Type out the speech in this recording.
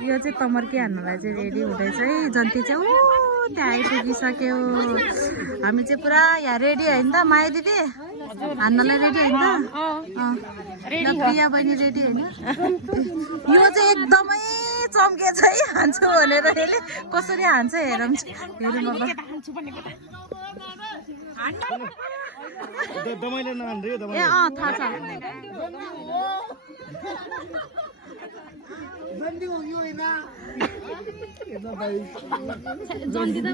यो चाहिँ तमर्की हान्नुलाई चाहिँ रेडी हुँदैछ है। जन्ती चाहिँ ऊ त्यहाँ आइपुगिसक्यो। हामी चाहिँ पुरा यहाँ रेडी होइन त माया दिदी? हान्नलाई रेडी होइन त? प्रिया बहिनी रेडी होइन? यो चाहिँ एकदमै चम्केछ है हान्छु भनेर यसले कसरी हान्छ हेरौँ हेरौँ अब। ए थाहा छ। जन्ती त